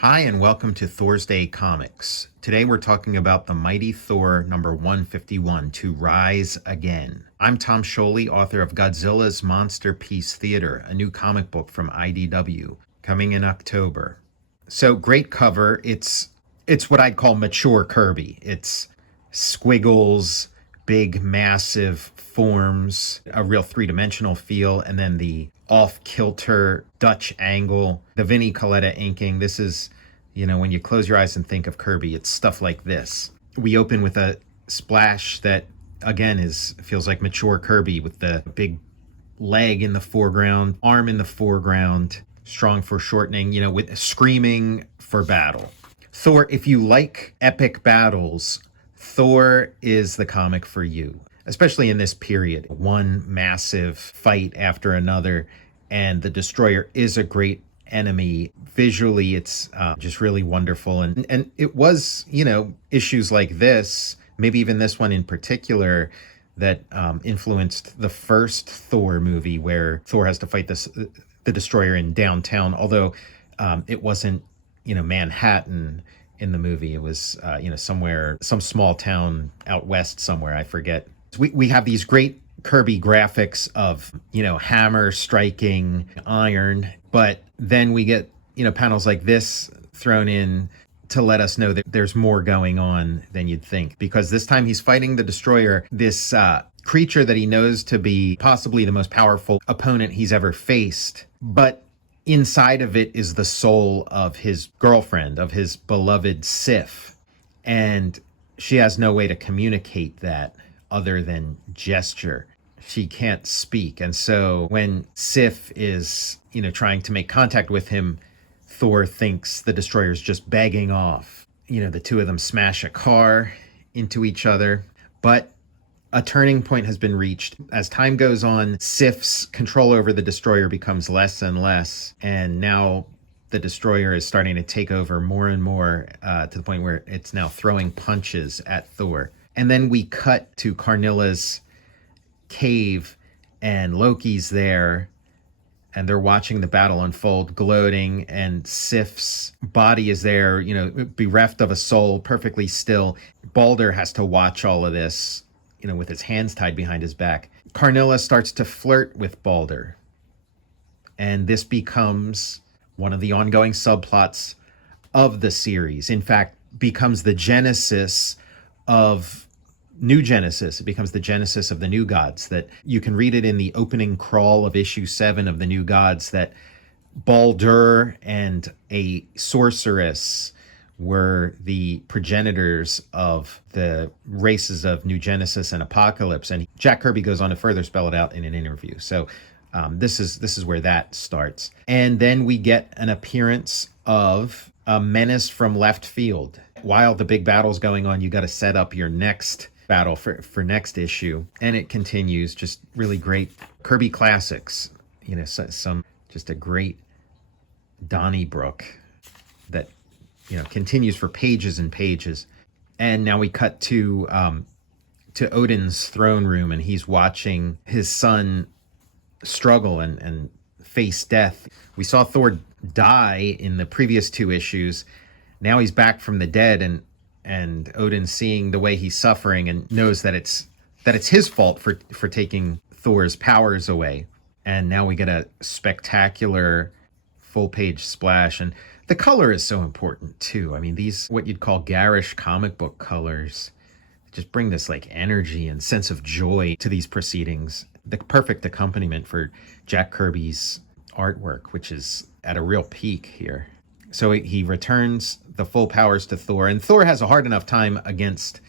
Hi, and welcome to Thursday Comics. Today we're talking about the Mighty Thor number 151, To Rise Again. I'm Tom Scioli, author of Godzilla's Monsterpiece Theater, a new comic book from IDW, coming in October. So, great cover. It's what I'd call mature Kirby. It's squiggles, big, massive forms, a real three-dimensional feel, and then the off-kilter Dutch angle, the Vinnie Coletta inking. This is, when you close your eyes and think of Kirby, it's stuff like this. We open with a splash that, again, feels like mature Kirby with the big leg in the foreground, arm in the foreground, strong foreshortening, with screaming for battle. Thor, if you like epic battles, Thor is the comic for you, especially in this period. One massive fight after another, and the Destroyer is a great enemy. Visually, it's just really wonderful. And it was, issues like this, maybe even this one in particular, that influenced the first Thor movie where Thor has to fight the Destroyer in downtown, although it wasn't, Manhattan in the movie. It was, somewhere, some small town out west somewhere, I forget. We have these great Kirby graphics of, hammer striking iron, but then we get, panels like this thrown in to let us know that there's more going on than you'd think, because this time he's fighting the Destroyer, this creature that he knows to be possibly the most powerful opponent he's ever faced, but inside of it is the soul of his girlfriend, of his beloved Sif, and she has no way to communicate that other than gesture. She can't speak. And so when Sif is, trying to make contact with him, Thor thinks the Destroyer's just begging off. The two of them smash a car into each other. But a turning point has been reached. As time goes on, Sif's control over the Destroyer becomes less and less. And now the Destroyer is starting to take over more and more to the point where it's now throwing punches at Thor. And then we cut to Karnilla's cave, and Loki's there, and they're watching the battle unfold, gloating, and Sif's body is there, bereft of a soul, perfectly still. Balder has to watch all of this, with his hands tied behind his back. Karnilla starts to flirt with Balder, and this becomes one of the ongoing subplots of the series. In fact, becomes the genesis of New Genesis. It becomes the genesis of the New Gods, that you can read it in the opening crawl of issue 7 of the New Gods, that Baldur and a sorceress were the progenitors of the races of New Genesis and Apocalypse. And Jack Kirby goes on to further spell it out in an interview. So this is where that starts. And then we get an appearance of a menace from left field. While the big battle's going on, you got to set up your next battle for next issue, and it continues. Just really great Kirby classics, some just a great Donnybrook that continues for pages and pages. And now we cut to Odin's throne room, and he's watching his son struggle and face death. We saw Thor die in the previous 2 issues. Now he's back from the dead, and Odin, seeing the way he's suffering, and knows that it's his fault for taking Thor's powers away. And now we get a spectacular full-page splash, and the color is so important too. I mean, these what you'd call garish comic book colors just bring this like energy and sense of joy to these proceedings. The perfect accompaniment for Jack Kirby's artwork, which is at a real peak here. So he returns the full powers to Thor, and Thor has a hard enough time against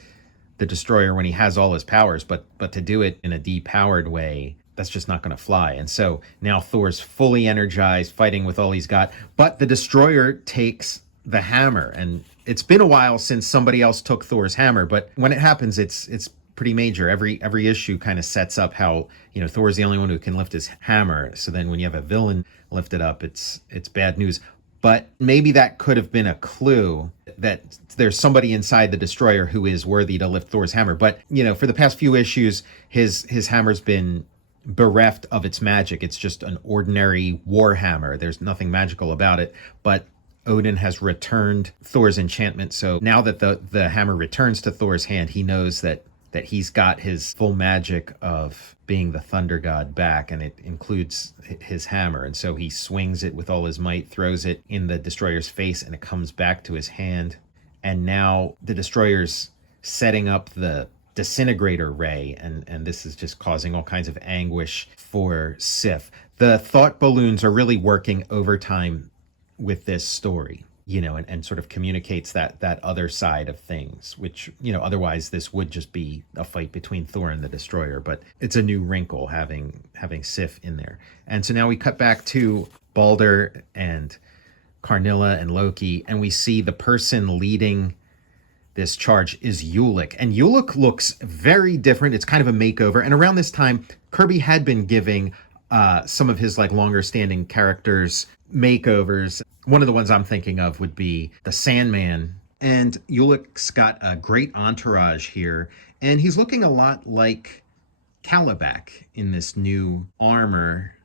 the Destroyer when he has all his powers, but to do it in a depowered way, that's just not going to fly. And so now Thor's fully energized, fighting with all he's got, but the Destroyer takes the hammer, and it's been a while since somebody else took Thor's hammer, but when it happens, it's pretty major. Every issue kind of sets up how, Thor's the only one who can lift his hammer. So then when you have a villain lift it up, it's bad news. But maybe that could have been a clue that there's somebody inside the Destroyer who is worthy to lift Thor's hammer. But, for the past few issues, his hammer's been bereft of its magic. It's just an ordinary war hammer. There's nothing magical about it. But Odin has returned Thor's enchantment. So now that the hammer returns to Thor's hand, he knows that he's got his full magic of being the thunder god back, and it includes his hammer. And so he swings it with all his might, throws it in the destroyer's face, and it comes back to his hand. And now the destroyer's setting up the disintegrator ray, and this is just causing all kinds of anguish for Sif. The thought balloons are really working overtime with this story, and sort of communicates that other side of things, which, otherwise this would just be a fight between Thor and the Destroyer, but it's a new wrinkle having Sif in there. And so now we cut back to Balder and Karnilla and Loki, and we see the person leading this charge is Ulik. And Ulik looks very different. It's kind of a makeover. And around this time, Kirby had been giving some of his longer standing characters makeovers. One of the ones I'm thinking of would be the Sandman. And Ulik's got a great entourage here. And he's looking a lot like Calabac in this new armor,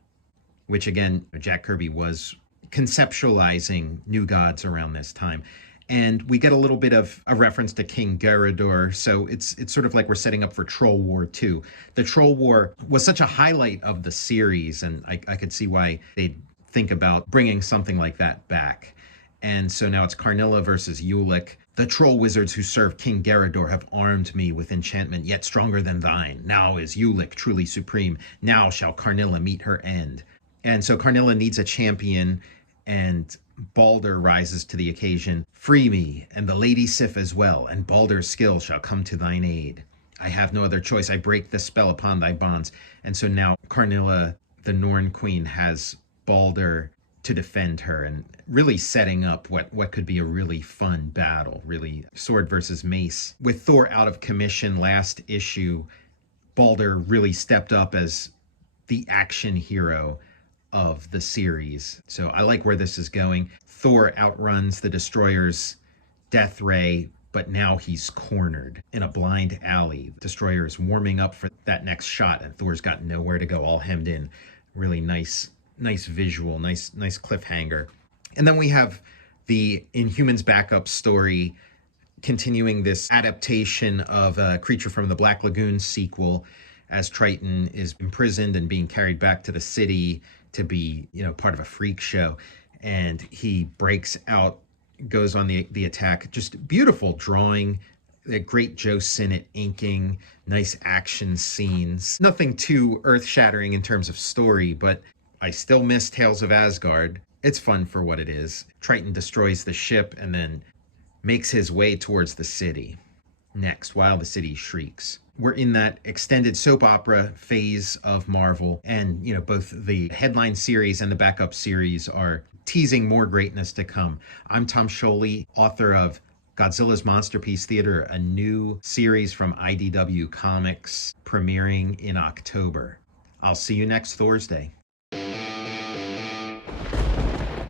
which again, Jack Kirby was conceptualizing new gods around this time. And we get a little bit of a reference to King Gerador. So it's sort of like we're setting up for Troll War 2. The Troll War was such a highlight of the series, and I could see why they'd think about bringing something like that back. And so now it's Karnilla versus Ulik. The troll wizards who serve King Gerador have armed me with enchantment yet stronger than thine. Now is Ulik truly supreme. Now shall Karnilla meet her end. And so Karnilla needs a champion, and Balder rises to the occasion. Free me, and the Lady Sif as well, and Balder's skill shall come to thine aid. I have no other choice. I break the spell upon thy bonds. And so now Karnilla, the Norn queen, has Balder to defend her, and really setting up what could be a really fun battle, really sword versus mace. With Thor out of commission last issue, Balder really stepped up as the action hero of the series. So I like where this is going. Thor outruns the Destroyer's death ray, but now he's cornered in a blind alley. The Destroyer is warming up for that next shot, and Thor's got nowhere to go, all hemmed in. Really nice visual, nice cliffhanger. And then we have the Inhumans backup story continuing this adaptation of a Creature from the Black Lagoon sequel, as Triton is imprisoned and being carried back to the city to be, part of a freak show. And he breaks out, goes on the attack. Just beautiful drawing, a great Joe Sinnott inking, nice action scenes. Nothing too earth-shattering in terms of story, but I still miss Tales of Asgard. It's fun for what it is. Triton destroys the ship and then makes his way towards the city. Next, while the city shrieks. We're in that extended soap opera phase of Marvel, and both the headline series and the backup series are teasing more greatness to come. I'm Tom Scioli, author of Godzilla's Monsterpiece Theater, a new series from IDW Comics premiering in October. I'll see you next Thursday.